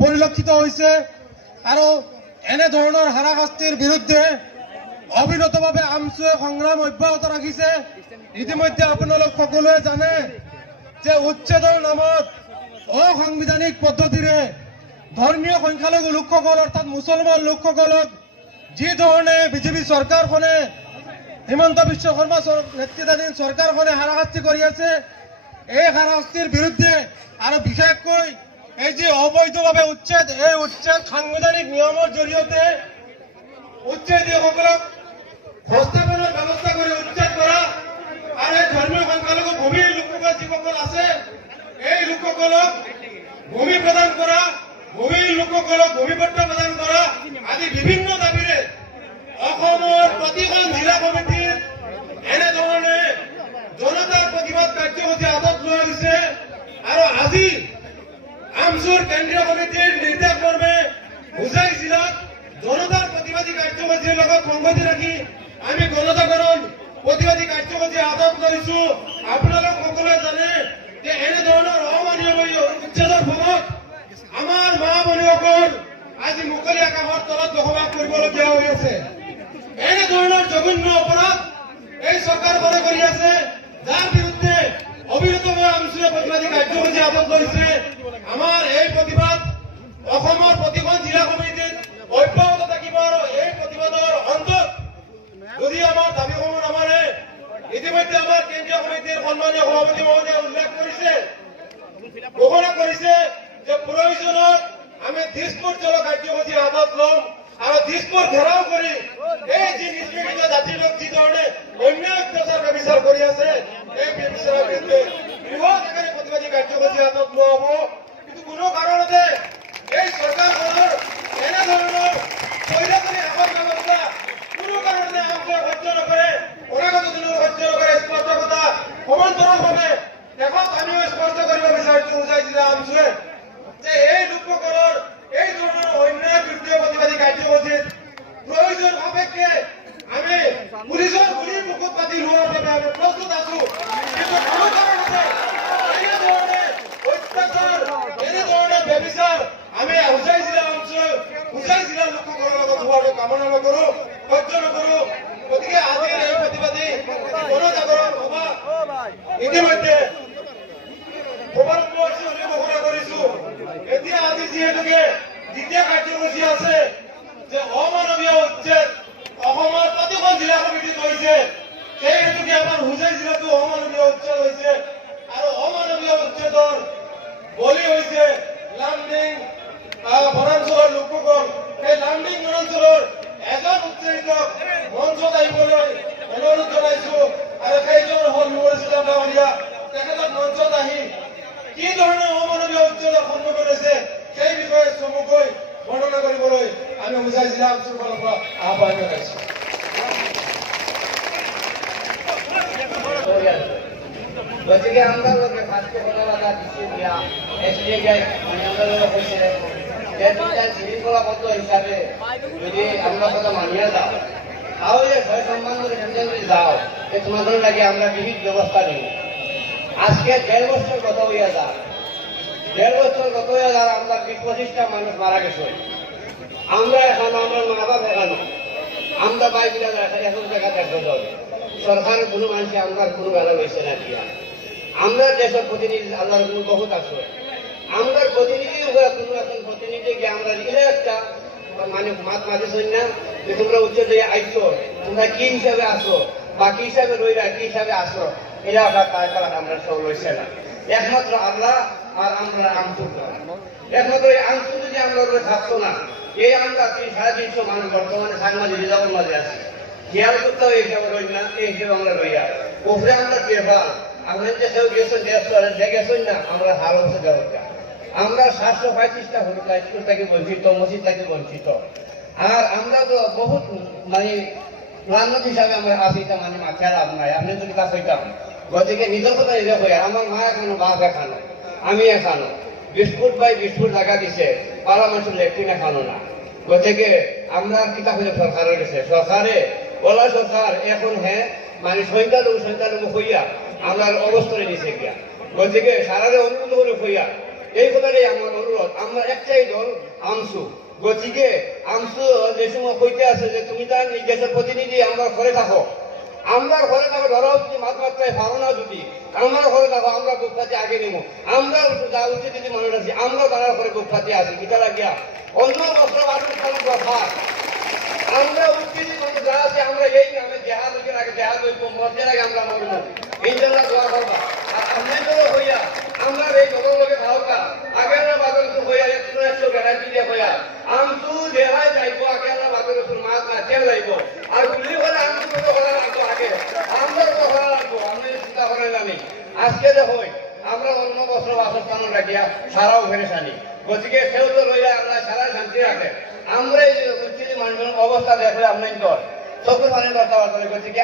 পৰিলক্ষিত হৈছে আৰু এনে ধৰণৰ হাৰাশাস্তিৰ বিৰুদ্ধে অবিৰতভাৱে আমছুৱে সংগ্ৰাম অব্যাহত ৰাখিছে। ইতিমধ্যে আপোনালোক সকলোৱে জানে যে উচ্ছেদৰ নামত অসাংবিধানিক পদ্ধতিৰে ধৰ্মীয় সংখ্যালঘু লোকসকল অৰ্থাৎ মুছলমান লোকসকলক যি ধৰণে বিজেপি চৰকাৰখনে হিমন্ত বিশ্ব শৰ্মা নেতৃত্বাধীন চৰকাৰখনে হাৰাশাস্তি কৰি আছে, এই হাৰাশাস্তিৰ বিৰুদ্ধে আৰু বিশেষকৈ এই যে অবৈধভাৱে উচ্ছেদ, এই উচ্ছেদ সাংবিধানিক নিয়মৰ জৰিয়তে উচ্ছেদীয়সকলক সংস্থাপনৰ ব্যৱস্থা কৰি উচ্ছেদ কৰা আৰু এই ধৰ্মীয় সংখ্যালঘু ভূমিৰ লোকসকল যিসকল আছে এই লোকসকলক ভূমি প্ৰদান কৰা, ভূমিৰ লোকসকলক ভূমিপট্টা প্ৰদান কৰা আদি বিভিন্ন দাবীৰে অসমৰ প্ৰতিখন জিলা কমিটিৰ এনেধৰণে জনতাৰ প্ৰতিবাদ কাৰ্যসূচী হাতত লোৱা হৈছে। আৰু আজি আমছুৰ কেন্দ্ৰীয় কমিটিৰ নিৰ্দেশ মৰ্মে হোজাই জিলাত জনতাৰ প্ৰতিবাদী কাৰ্যসূচীৰ লগত সংগতি ৰাখি আমি গণজাগৰণ প্ৰতিবাদী কাৰ্যসূচী হাতত লৈছো। আপোনালোক সকলোৱে জানে যে এনেধৰণৰ অমানৱীয় উচ্ছেদৰ ফলত আমাৰ মা ভনীসকল আজি মুকলি আকাশৰ তলত বসবাস কৰিবলগীয়া হৈ আছে। এনেধৰণৰ জঘন্য অপৰাধ এই চৰকাৰখনে কৰি আছে, যাৰ বিৰুদ্ধে অবিৰতভাৱে আমছুৱে প্ৰতিবাদী কাৰ্যসূচী হাতত লৈছে। আমাৰ এই প্ৰতিবাদ অসমৰ প্ৰতিখন জিলা কমিটিত অব্যাহত থাকিব আৰু এই প্ৰতিবাদৰ অন্তত যদি আমাৰ দাবীসমূহ নামানে, ইতিমধ্যে আমাৰ কেন্দ্ৰীয় কমিটিৰ সন্মানীয় সভাপতি মহোদয়ে উল্লেখ কৰিছে, ঘোষণা কৰিছে যে প্ৰয়োজনত আমি দিছপুৰ চলো কাৰ্যসূচী হাতত ল'ম আৰু দিছপুৰ ঘেৰাও কৰি এই যি নিষ্পীড়িত জাতিৰ লোক যি ধৰণে অন্যায় অত্যাচাৰ ব্যভিচাৰ কৰি আছে, এই ব্যভিচাৰৰ বিৰুদ্ধে বৃহৎ আকাৰে প্ৰতিবাদী কাৰ্যসূচী হাতত লোৱা হ'ব। কিন্তু কোনো কাৰণতে এই চৰকাৰখনৰ এনেধৰণৰ স্বৈৰাচাৰী শাসন ব্যৱস্থা কোনো কাৰণতে আমছুৱে সহ্য নকৰে, অনাগত দিনৰ সহ্য নকৰে। স্পষ্ট কথা, সমান্তৰালভাৱে শেষত আমিও স্পষ্ট কৰিব বিচাৰিছো হোজাই জিলা আমছুৱে যে এই লোকসকলৰ এই ধৰণৰ অন্যায়ৰ বিৰুদ্ধে প্ৰতিবাদী কাৰ্যসূচীত প্ৰয়োজন সাপেক্ষে আমি পুলিচৰ গুলিৰ মুখত পাতি লোৱাৰ বাবে আমি প্ৰস্তুত আছো। কিন্তু কোনো কাৰণতে এনেধৰণে অত্যাচাৰ, এনেধৰণে ব্যভিচাৰ আমি হোজাই জিলা অঞ্চল, হোজাই জিলাৰ লোকসকলৰ লগত হোৱাটো কামনা নকৰো, সহ্য নকৰো। গতিকে আজিৰ এই প্ৰতিবাদী গণজাগৰণ সভা ইতিমধ্যে শুভাৰম্ভ হৈছে বুলি ঘোষণা কৰিছো। এতিয়া আজি যিহেতুকে দ্বিতীয় কাৰ্যসূচী আছে যে অমানৱীয় উচ্ছেদ অসমৰ প্ৰতিখন জিলা কমিটিত হৈছে, সেই হেতুকে আমাৰ হোজাই জিলাতো অমানৱীয় উচ্ছেদ হৈছে আৰু অমানৱীয় উচ্ছেদৰ বলি হৈছে লামডিং বনাঞ্চলৰ লোকসকল। সেই লামডিং বনাঞ্চলৰ এজন উচ্ছেদিতক মঞ্চত আহিবলৈ অনুৰোধ জনাইছো আৰু সেইজন হল নুৰুল ডাঙৰীয়া। তেখেতক মঞ্চত আহি কি ধৰণে অমানৱীয় উচ্ছেদৰ সন্মুখীন হৈছে সেই বিষয়ে চমুকৈ বৰ্ণনা কৰিবলৈ আমি হোজাই জিলা অঞ্চলৰ ফালৰ পৰা আহ্বান জনাইছো। গতিকে আমরা লোকে ফার্স্টে বলা দিচ্ছি দিয়া এসডিকে আমরা কৈছে যে দুটা শৃঙ্খলাবদ্ধ হিসাবে যদি আমরা কথা মানিয়ে যাও তাহলে ভয় সম্মান করে যদি যাও যে তোমাদের লাগে আমরা বিহিত ব্যবস্থা নিব। আজকে 1.5 বছর গত হইয়া যা, 1.5 বছর গত হইয়া যার আমরা 20-25টা মানুষ মারা গেছে। আমরা এখন আমরা মা বাপ এখানো আমরা বাইকগুলা এখন জায়গা দেখতে যাবে সরকার কোনো মানুষে আমরা কোনো বেলা হয়েছে না দিয়া। আমরা দেশের প্রতিনিধি আল্লাহর কোনো বহুত আছে, আমরা প্রতিনিধি কোনো এখন প্রতিনিধিকে আমরা দিলে একটা মানে মাত মাঝে শুন না যে তোমরা উচ্চ দিয়ে আইছো, তোমরা কি হিসাবে আসো বা কি হিসাবে রইলা, কি হিসাবে আসো, এটা আমরা সব রয়েছে না। একমাত্র আল্লাহ আর আমরা আমসুর, একমাত্র এই আমসুর যদি আমরা থাকতো না, এই আমরা 300-350 মানুষ বর্তমানে সাংবাদিক রিজার্ভের মাঝে আছি, খেয়াল করতে হবে এই হিসাবে রই না, এই হিসেবে আমরা রইয়া ওপরে আমরা পেপার আমরা যে কেউ গেছেন দেখেছেন না আমরা হার হচ্ছে দেওয়া। আমরা 735টা স্কুল থেকে বঞ্চিত, মসজিদ থেকে বঞ্চিত। আর আমরা তো বহুত মানে রান্না হিসাবে আমরা আসিটা মানে মাথায় লাভ নাই, আপনি যদি কাজ হইতাম। গতিকে নিজের কথা নিজে হই, আমার মা এখানো বাঘ এখানো আমি এখানো বিস্কুট বাই বিস্কুট লাগা দিছে, পাড়া মানুষের লেট্রিন এখানো না। গতিকে আমরা কিতাব হইলে সরকারের গেছে, সরকারে বলা সরকার এখন হ্যাঁ মানে সংখ্যালঘু হইয়া আমরা অবস্থানে নিচে গিয়া। গতিকে সারারে অনুরোধ করে হইয়া এই কথাটাই আমার অনুরোধ। আমরা একটাই দল আমসু, গতিকে আমসু যে সময় কইতে আছে যে তুমি তার দেশের প্রতিনিধি আমরা ঘরে থাকো, আমরা ঘরে থাকো, ধরো যদি মাত্রায় ভালো না যদি আমরা ঘরে থাকো, আমরা বুক পাতি আগে নিব, আমরা যা উচিত যদি মানুষ আছি আমরা তারা ঘরে বুক পাতি আছি কিতা লাগিয়া অন্য বস্ত্র বাসস্থানের কথা আমরা উচিত মানুষ যা আছে আমরা এই নামে দেহা লোকের আগে দেহা লইব, মধ্যের আগে আমরা মরব, এই জন্য দোয়া করবা। আর আমরা তো হইয়া আমরা এই কত লোকে ভাওকা আগে আমরা বাদল হইয়া একশো গ্যারান্টি দিয়ে হইয়া আমসু দেহায় যাইব, আগে আমরা বাদল মাছ না তেল যাইব, আর গুলি করে আমসু তো করা লাগবো আগে, আমরা তো করা লাগবো, আমরা চিন্তা করে জানি। আজকে যে হই আমরা অন্য বস্ত্র বাসস্থান রাখিয়া সারাও ফেরেছানি, গতিকে সেও তো লইয়া আমরা সারা শান্তি রাখে। আমরা এই যে মানুষের অবস্থা দেখলে আপনার চোখের পানি দরকার, গতিকে